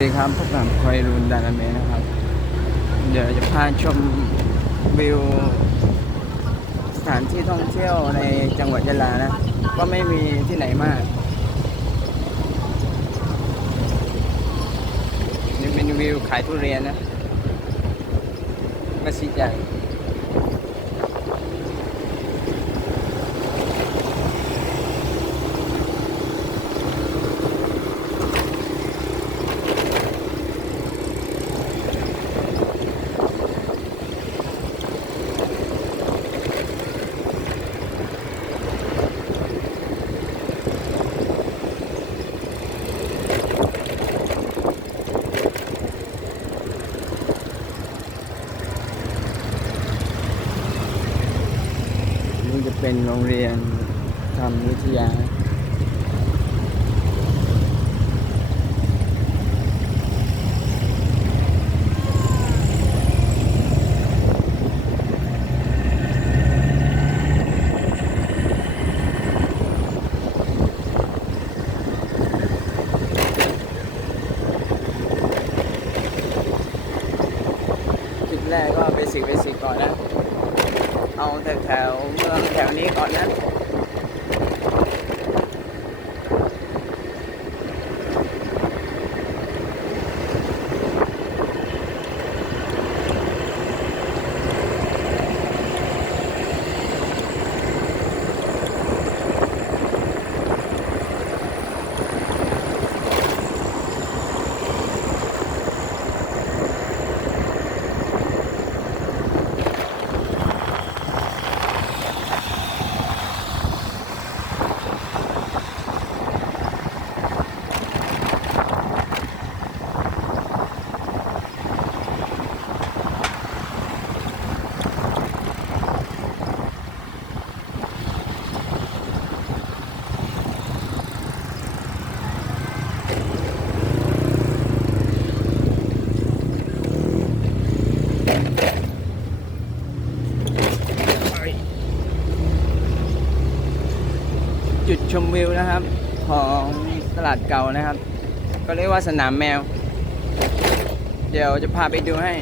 สวัสดีครับพบกับคอยรุนดานาเมนะครับ เดี๋ยวจะพาชมวิวสถานที่ท่องเที่ยวในจังหวัดยะลานะ ก็ไม่มีที่ไหนมากนี่เป็นวิวขายทุเรียนนะมัสยิดใหญ่ เป็นโรงเรียนทำวิทยา คลิปแรกก็เบสิกเบสิกก่อนนะ เอาแถวแถวเมืองแถวนี้ก่อนนะ จุดชมวิวนะครับ ของตลาดเก่านะครับ ก็เรียกว่าสนามแมว เดี๋ยวจะพาไปดูให้